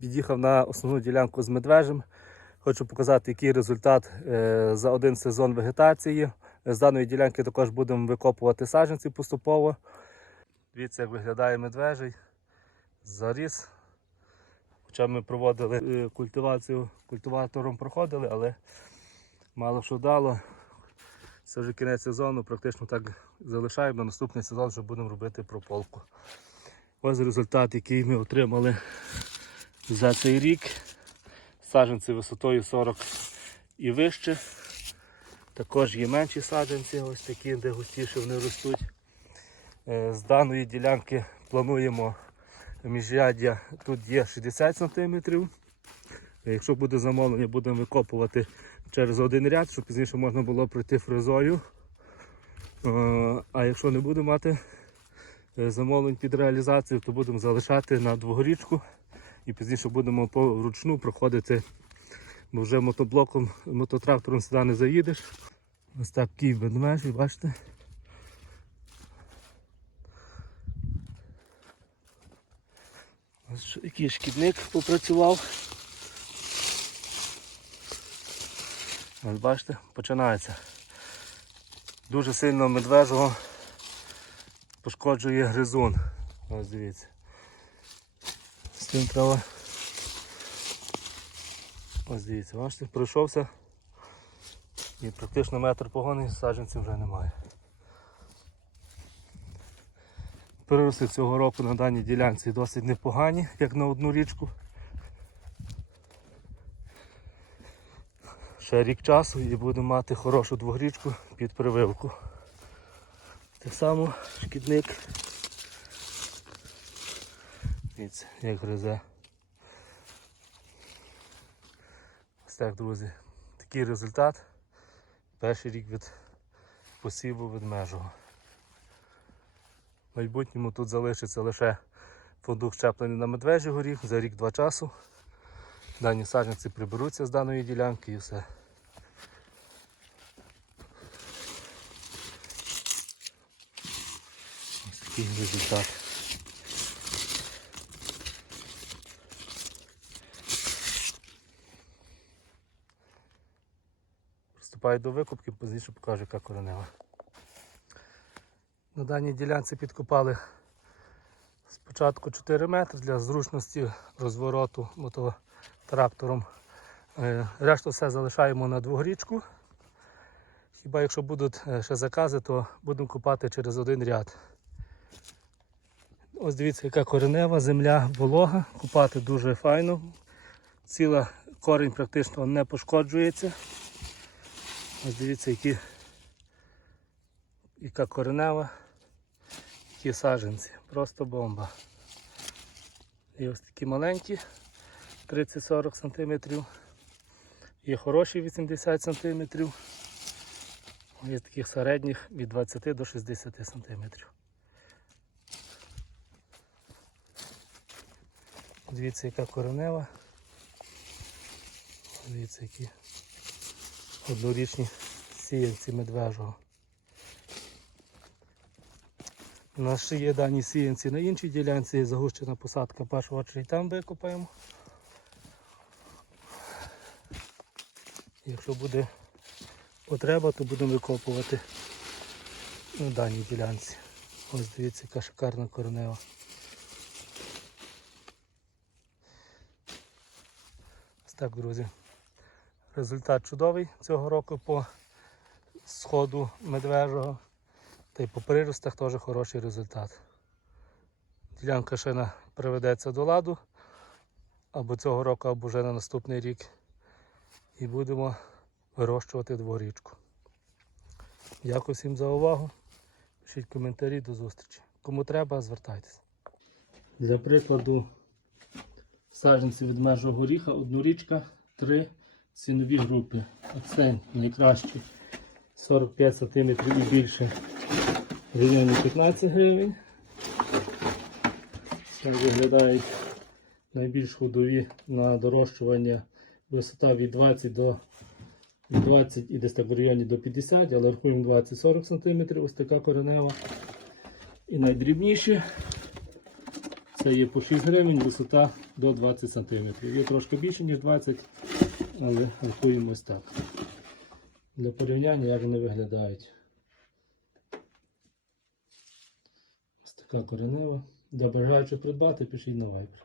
Під'їхав на основну ділянку з медвежим. Хочу показати, який результат е, за один сезон вегетації. З даної ділянки також будемо викопувати саджанці поступово. Дивіться, як виглядає медвежий. Заріс. Хоча ми проводили е, культивацію, культиватором проходили, але мало що дало. Це вже кінець сезону, практично так залишаємо. На наступний сезон вже будемо робити прополку. Ось результат, який ми отримали за цей рік. Саджанці висотою 40 і вище. Також є менші саджанці, ось такі, де густіше вони ростуть. Е, З даної ділянки плануємо міжряддя. Тут є 60 см. Якщо буде замовлення, будемо викопувати через один ряд, щоб пізніше можна було пройти фрезою. Е, А якщо не буде мати е, замовлень під реалізацію, то будемо залишати на двогорічку і пізніше будемо вручну проходити, бо вже мотоблоком, мототрактором сюди не заїдеш. Ось такий ведмежий, бачите? Який шкідник попрацював. Ось бачите, починається. Дуже сильно медвежого пошкоджує гризун. Ось дивіться. Цим треба. Ось дивіться, бачите, пройшовся і практично метр погони саджанців вже немає. Переросли цього року на даній ділянці досить непогані, як на одну річку. Ще рік часу і будемо мати хорошу двогрічку під прививку. Так само шкідник. Дивіться, як гризе. Ось так, друзі. Такий результат. Перший рік від посіву ведмежого. В майбутньому тут залишиться лише фундук щеплений на медвежий горіх за рік-два часу. Дані саджанці приберуться з даної ділянки і все. Ось такий результат. Приступаю до викупки, пізніше покажу, яка коренева. На даній ділянці підкопали спочатку 4 метри для зручності розвороту мототрактором. Е, Решту все залишаємо на двогрічку. Хіба якщо будуть е, ще закази, то будемо копати через один ряд. Ось дивіться, яка коренева, земля волога, копати дуже файно. Ціла корінь практично не пошкоджується. Ось дивіться, які, яка коренева, які саджанці. Просто бомба. І ось такі маленькі, 30-40 см. Є хороші 80 см. Є таких середніх від 20 до 60 см. Дивіться, яка коренева. Дивіться, які однорічні сіянці медвежого. У нас ще є дані сіянці на іншій ділянці, загущена посадка першого очередь там викопаємо. Якщо буде потреба, то будемо викопувати на даній ділянці. Ось дивіться, яка шикарна коренева. Ось так, друзі. Результат чудовий цього року по сходу медвежого. Та й по приростах теж хороший результат. Ділянка ще приведеться до ладу або цього року, або вже на наступний рік. І будемо вирощувати дворічку. Дякую всім за увагу. Пишіть коментарі, до зустрічі. Кому треба, звертайтеся. Для прикладу, саджанці від межого горіха, однорічка, три цінові групи. Оцень найкращий 45 см і більше в районі 15 гривень. Так виглядають найбільш ходові на дорощування висота від 20 до від 20 і десь так в районі до 50, але рахуємо 20-40 см, ось така коренева. І найдрібніші це Це є по 6 гривень, висота до 20 см. Є трошки більше, ніж 20, але рахуємо ось так. Для порівняння, як вони виглядають. Ось така коренева. Для бажаючих придбати, пишіть на Viber.